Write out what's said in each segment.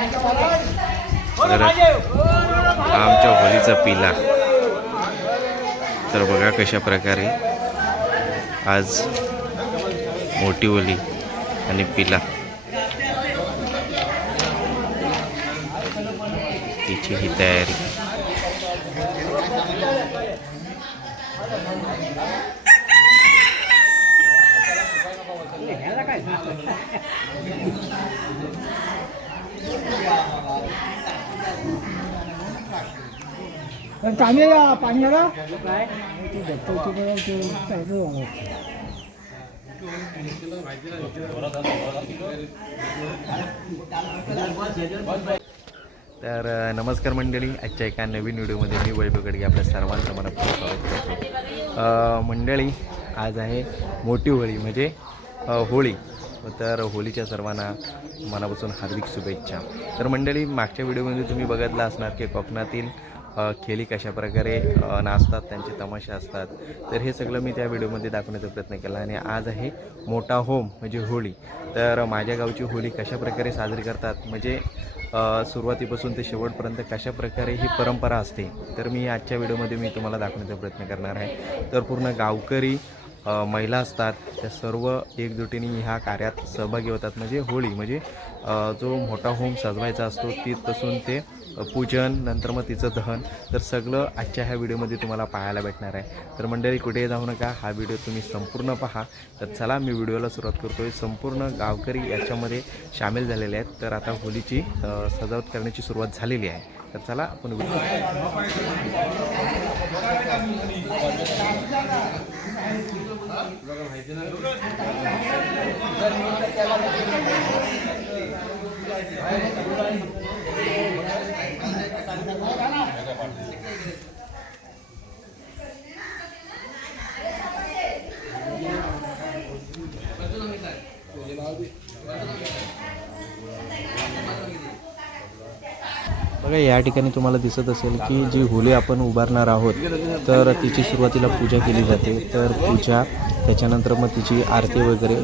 तर आमच्या होलीचा पिला. तर बघा कशा प्रकारे आज मोठी होली आणि पिला. तिची ही तयारी. पण तर नमस्कार मंडळी. आजच्या एका नवीन व्हिडिओमध्ये मी वैभव गडगे आपल्या सर्वांचं मनापासून स्वागत करतो. मंडळी आज आहे मोठी होळी म्हणजे होळी. तर होळीच्या सर्वांना मनापासून हार्दिक शुभेच्छा. तर मंडळी मागच्या व्हिडिओमध्ये तुम्ही बघितलं असणार की कोकणातील खेळी कशा प्रकारे नाचतात त्यांचे तमाशे असतात. तर हे सगळं मी त्या व्हिडिओमध्ये दाखवण्याचा प्रयत्न केला आणि आज आहे मोठा होम म्हणजे होळी. तर माझ्या गावची होळी कशा प्रकारे साजरी करतात म्हणजे सुरुवातीपासून ते शेवटपर्यंत कशा प्रकारे ही परंपरा असते तर मी आजच्या व्हिडिओमध्ये मी तुम्हाला दाखवण्याचा प्रयत्न करणार आहे. तर पूर्ण गावकरी महिला असतात त्या सर्व एकजुटीने ह्या कार्यात सहभागी होतात म्हणजे होळी. म्हणजे जो मोठा होम सजवायचा असतो तिथपासून ते पूजन नंतर मग तिचं दहन. तर सगळं आजच्या ह्या व्हिडिओमध्ये तुम्हाला पाहायला भेटणार आहे. तर मंडळी कुठेही जाऊ नका. हा व्हिडिओ तुम्ही संपूर्ण पहा. तर चला मी व्हिडिओला सुरुवात करतो आहे संपूर्ण गावकरी याच्यामध्ये सामील झालेले आहेत. तर आता होलीची सजावट करण्याची सुरुवात झालेली आहे. तर चला आपण व्हिडिओ बघा या ठिकाणी तुम्हाला दिसत असेल की जी होली आपण उभारणार आहोत तर तिची सुरुवातीला पूजा केली जाते. तर पूजा त्याच्यानंतर मग तिची आरती वगैरे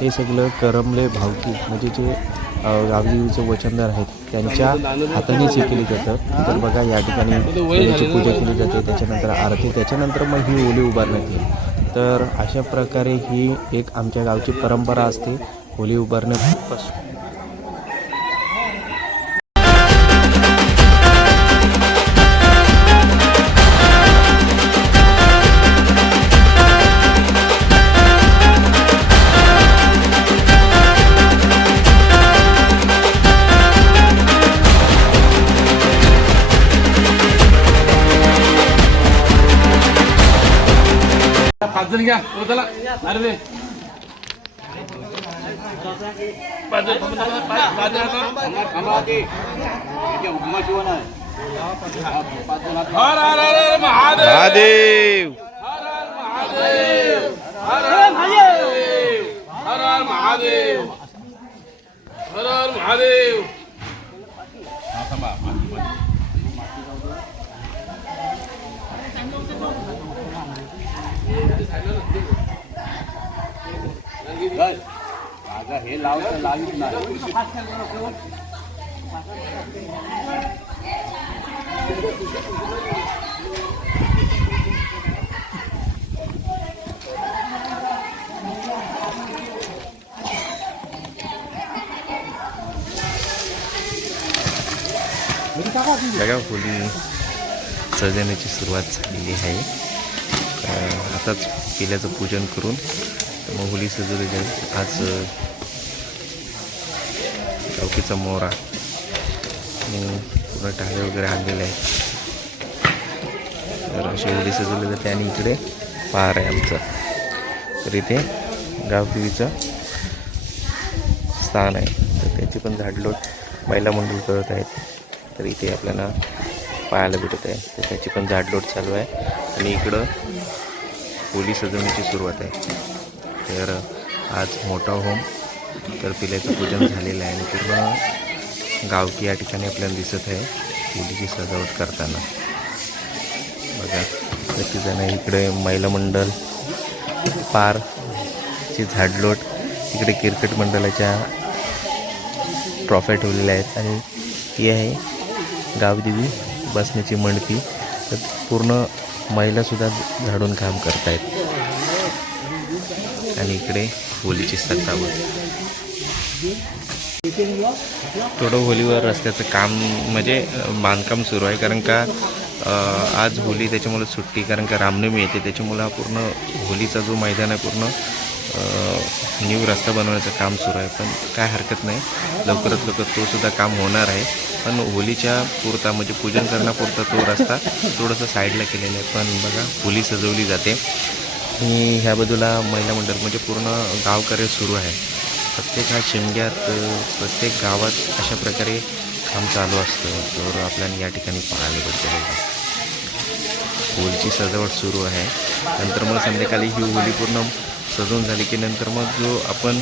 हे सगळं करमले भावकी म्हणजे जे गावदेवीचे वचनदार आहेत. त्यांच्या हातानेच हे केली जातं तर बघा या ठिकाणी होलीची पूजा केली जाते. त्याच्यानंतर आरती त्याच्यानंतर मग ही ओली उभारण्यात येईल. तर अशा प्रकारे ही एक आमच्या गावची परंपरा असते होली उभारण्यापासून. पाच जण घ्या हो चला अरे रे हे लावलं लावित नाही. बघा फुली सजवण्याची सुरुवात झालेली आहे. आताच केल्याचं पूजन करून तर मग होली सजवली आज चौकीचा गावकीचा मोहरा. आणि पूर्ण टाळे वगैरे आणलेले आहेत तर अशी होली सजवली जाते आणि इकडे पार आहे आमचं. तर इथे गावदेवीचं स्थान आहे. तर त्याची पण झाडलोट महिला मंडळ करत आहेत. तर इथे आपल्याला पाहायला भेटत आहे. तर त्याची पण झाडलोट चालू आहे. आणि इकडं होली सजवण्याची सुरुवात आहे. तर आज मोठा होम. तर पिल्याचं पूजन झालेलं आहे आणि पूर्ण गावकी या ठिकाणी आपल्याला दिसत आहे. होलीची सजावट करताना. बघा प्रत्येक इकडे महिला मंडळ पारची झाडलोट इकडे क्रिकेट मंडळाच्या ट्रॉफ्या ठेवलेल्या आहेत. आणि ती आहे गावदेवी बसण्याची मंडपी. तर पूर्ण महिलासुद्धा झाडून काम करतायत. आणि इकडे होलीची सजावट थोडं होलीवर रस्त्याचं काम म्हणजे बांधकाम सुरू आहे कारण का आज होली त्याच्यामुळं सुट्टी कारण का रामनवमी येते त्याच्यामुळं हा पूर्ण होलीचा जो मैदान आहे पूर्ण न्यू रस्ता बनवण्याचं काम सुरू आहे. पण काय हरकत नाही लवकरात लवकर तो सुद्धा काम होणार आहे. पण होलीच्या पुरता म्हणजे पूजन करण्यापुरता तो रस्ता थोडंसं साईडला केलेला आहे. पण बघा होली सजवली जाते. आणि ह्या बाजूला महिला मंडळ म्हणजे पूर्ण गावकार्य सुरू आहे. प्रत्येक ह्या शिमग्यात प्रत्येक गावात अशा प्रकारे काम चालू असतं. तर आपल्याला या ठिकाणी पाहायला भेटतं होलीची होळीची सजावट सुरू आहे. नंतर मग संध्याकाळी ही होली पूर्ण सजवून झाली की नंतर मग जो आपण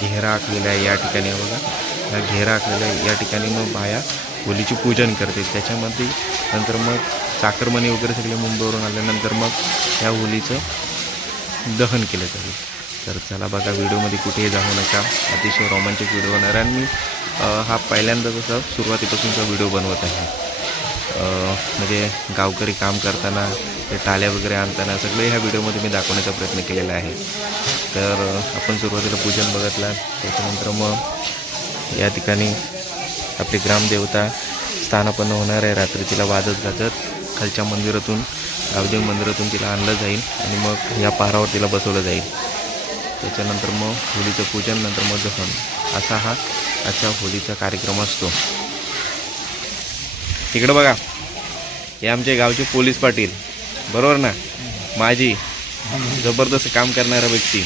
घेरा आखलेला आहे या ठिकाणी बघा. ह्या घेरा आखलेला आहे. या ठिकाणी मग बाया होलीची पूजन करते. त्याच्यामध्ये नंतर मग चाकरमणी वगैरे सगळे मुंबईवरून आल्यानंतर मग या होलीचं दहन केलं जाईल. तर चला बघा व्हिडिओमध्ये कुठेही जाऊ नका. अतिशय रोमांचक व्हिडिओ होणार आणि मी हा पहिल्यांदा जसा सुरुवातीपासूनचा व्हिडिओ बनवत आहे. म्हणजे गावकरी काम करताना ते टाल्या वगैरे आणताना सगळे ह्या व्हिडिओमध्ये मी दाखवण्याचा प्रयत्न केलेला आहे. तर आपण सुरुवातीला पूजन बघितलं. त्याच्यानंतर मग या ठिकाणी आपली ग्रामदेवता स्थानापन्न होणार आहे. रात्री तिला वाजत गाजत खालच्या मंदिरातून गावदेव मंदिरातून तिला आणलं जाईल आणि मग या पारावर तिला बसवलं जाईल. त्याच्यानंतर मग होलीचं पूजन नंतर मग दहन. असा हा आजच्या होलीचा कार्यक्रम असतो. तिकडं बघा. हे आमचे गावचे पोलीस पाटील. बरोबर ना? माझी जबरदस्त काम करणारा व्यक्ती.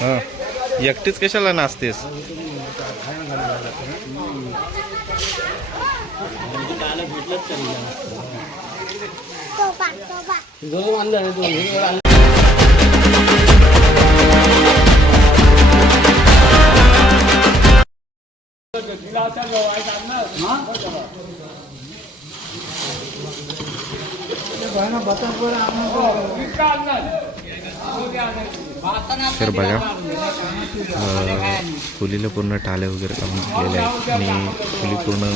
हां. एकटीच कशाला नाचतेस? तर बघा फुलीला पूर्ण टाले वगैरे लावून झालेले आहेत. आणि फुली पूर्ण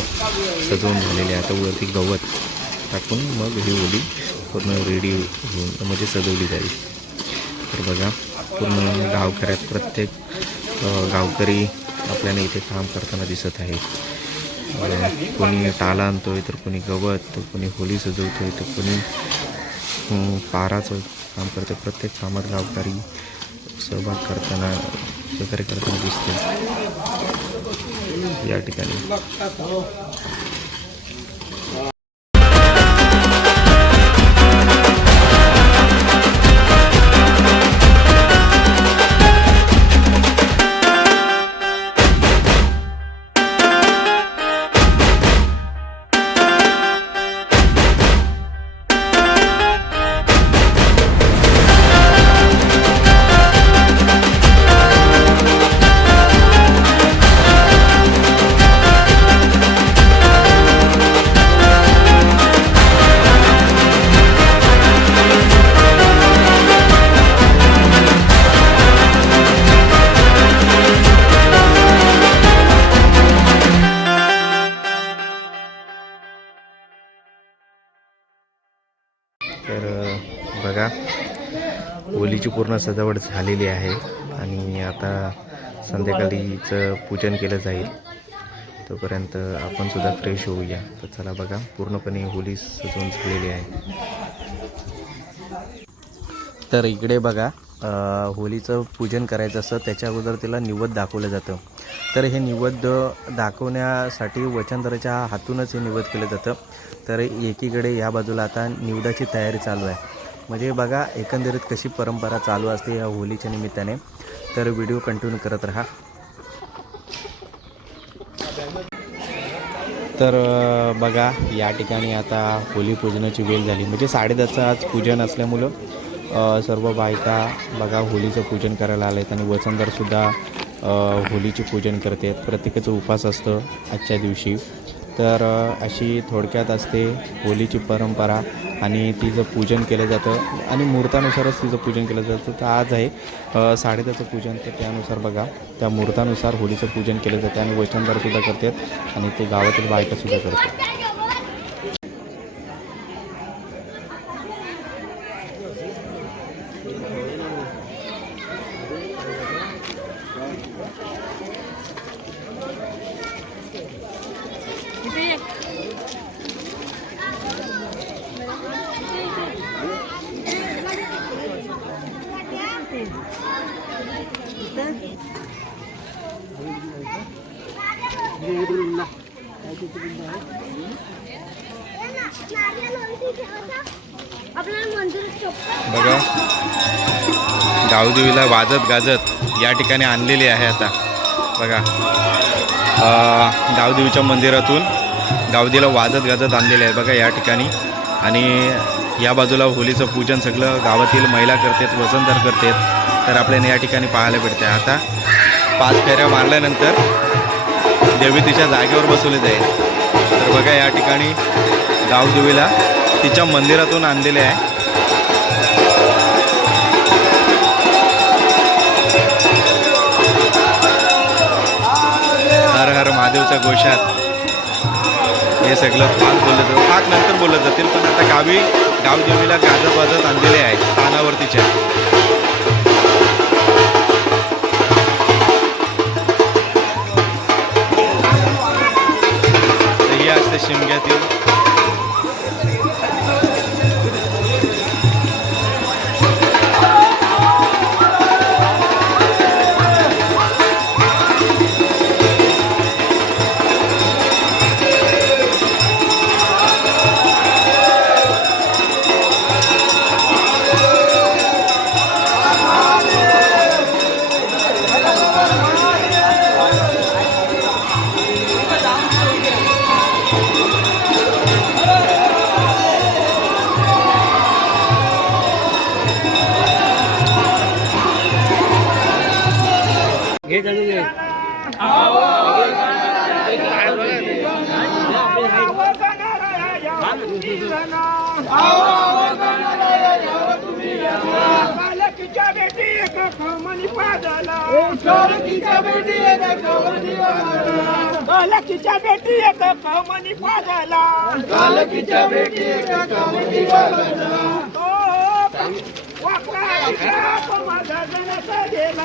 सजवून झालेली आहे. आता वरती गवत टाकून मग ही होली पूर्ण रेडी होऊन म्हणजे सजवली जाईल. तर बघा पूर्ण गावकऱ्यात प्रत्येक गावकरी आपल्याला इथे काम करताना दिसत आहे कोणी टाला आणतोय तर कोणी गवत तर कोणी होली सजवतोय तर कोणी पाराचं काम करते प्रत्येक कामात गावकारी सहभाग करताना सहकार्य करताना दिसते या ठिकाणी. पूर्ण सजावट झालेली आहे आणि आता संध्याकाळीचं पूजन केलं जाईल. तोपर्यंत आपण सुद्धा फ्रेश होऊया. तर चला बघा पूर्णपणे होली सजवून झालेली आहे. तर इकडे बघा होलीचं पूजन करायचं असतं त्याच्या अगोदर तिला निवद दाखवलं जातं. तर हे निवद दाखवण्यासाठी वचनधराच्या हातूनच हे निवद केलं जातं. तर एकीकडे या बाजूला आता निवदाची तयारी चालू आहे. म्हणजे बघा एकंदरीत कशी परंपरा चालू असते या होलीच्या निमित्ताने. तर व्हिडिओ कंटिन्यू करत राहा. तर बघा या ठिकाणी आता होली पूजनाची वेळ झाली. म्हणजे साडेदहाचं आज पूजन असल्यामुळं सर्व बायका बघा होलीचं पूजन करायला आले आहेत आणि वचनदारसुद्धा होलीचे पूजन आहेत प्रत्येकाचं उपास असतं आजच्या दिवशी. तर अशी थोडक्यात असते होलीची परंपरा. आणि तिचं पूजन केलं जातं. आणि मुहूर्तानुसारच तिचं पूजन केलं जातं. तर आज आहे साडेदाचं साडेदहाचं पूजन तर त्यानुसार बघा. त्या मुहूर्तानुसार होळीचं पूजन केलं जातं आणि वैष्णवदारसुद्धा करतात आणि ते गावातील बायकासुद्धा करतात आपल्याला मंदिर चप्पल बघा वाजत गाजत या ठिकाणी आणलेली आहे आता. बघा. गावदेवीच्या मंदिरातून गावदेवीला वाजत गाजत आणलेले आहे बघा या ठिकाणी. आणि या बाजूला होलीचं पूजन सगळं गावातील महिला करतात वसंतर करतात. तर आपल्याला या ठिकाणी पाहायला भेटते आता पाच फेऱ्या मारल्यानंतर देवी तिच्या जागेवर बसवली जाईल. तर बघा या ठिकाणी गावदेवीला तिच्या मंदिरातून आणलेले आहे. महादेवच्या गोशात. हे सगळं पाक बोललं जातं. पाक नंतर बोलत जातील पण आता गावी गावदेवीला गाजत वाजत आणलेले आहे स्थानावरतीच्या. ही असते शिमग्यातील पालकीच्या बेटी एक कमनी पाजाला. पालकीच्या बेटी एक कमनी पाजाला पालकीच्या बेटी एक खमणी पाजाला पालकीच्या बेटी एक खमणी पाजाला वाकडा तिकडा कोमाचा जणाचा गेला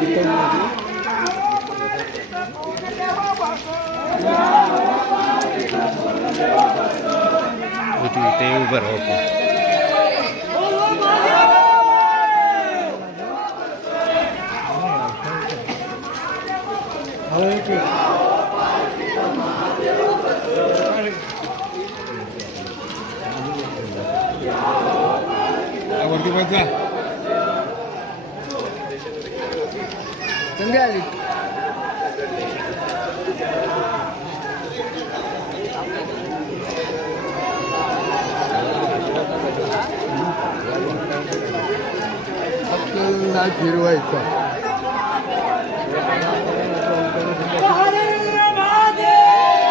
तिकडा कोमाचा जणाचा गेला वाकडा तिकडा कोमाचा जणाचा गेला वाकडा तिकडा कोमाचा जणाचा गेला हम्म.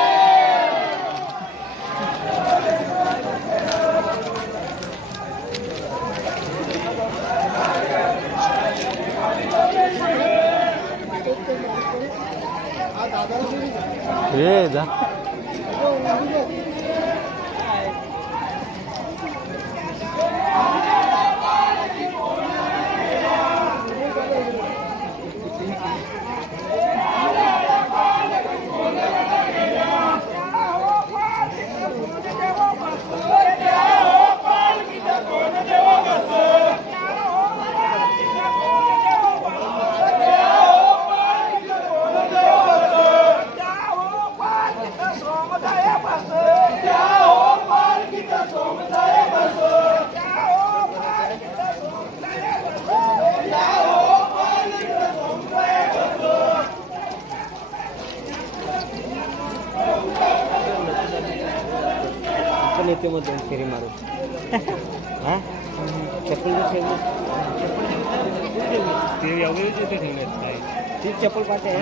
तू इथे उभं राहू आपण. ए जा येते मग दोन फेरी मारू हा चप्पल ती चप्पल पाहते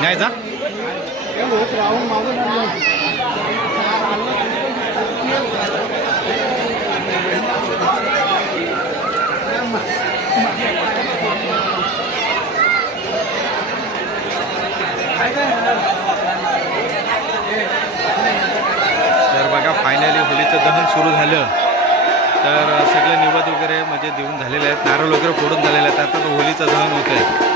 न्यायचा तर बघा फायनली दहन सुरू झालं. तर सगळे निवद वगैरे म्हणजे देऊन झालेले आहेत. नारळ वगैरे फोडून झालेले आहेत. आता तर होलीचं दहन होत आहे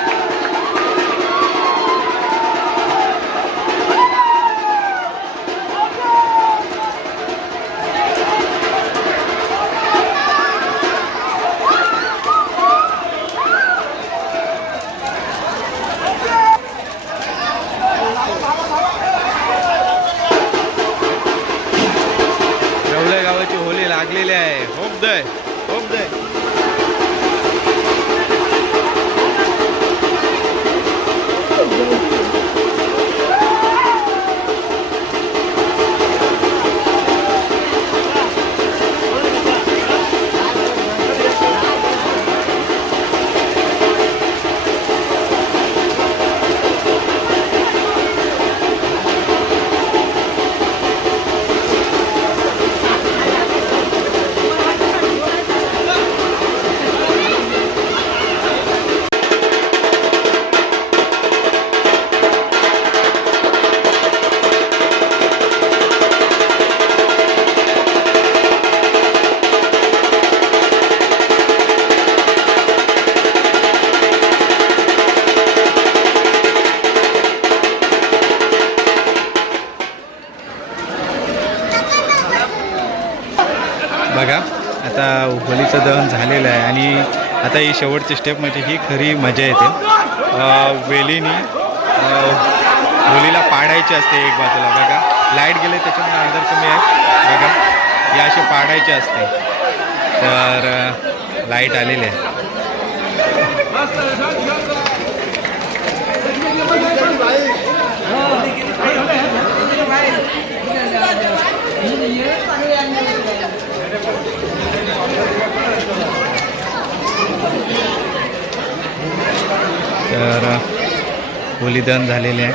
होलीचं दहन झालेलं आहे. आणि आता ही शेवटची स्टेप म्हणजे ही खरी मजा येते. वेलीनी अं, होलीला पाडायची असते एक बाजूला बघा. लाइट गेले त्याच्यामुळे अंधार कमी आहे. बघा. या अशी पाडायची असते. तर लाइट आलेली आहे तर बलिदान झालेले आहे.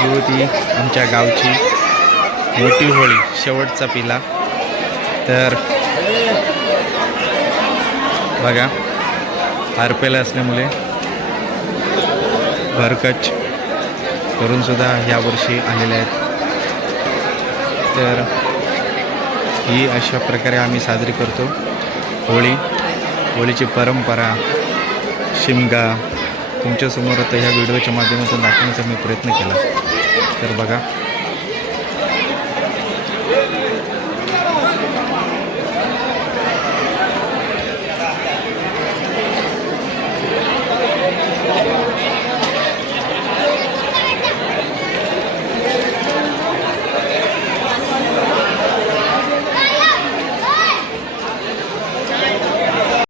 ही होती आमच्या गावची. मोठी होळी शेवटचा पिला. तर बघा आरपेला असल्यामुळे भरकच करूनसुद्धा यावर्षी आलेले आहेत. तर ही अशा प्रकारे आम्ही साजरी करतो होळी. होळीची परंपरा शिमगा तुमच्यासमोर आता ह्या व्हिडिओच्या माध्यमातून दाखवण्याचा मी प्रयत्न केला. तर बघा.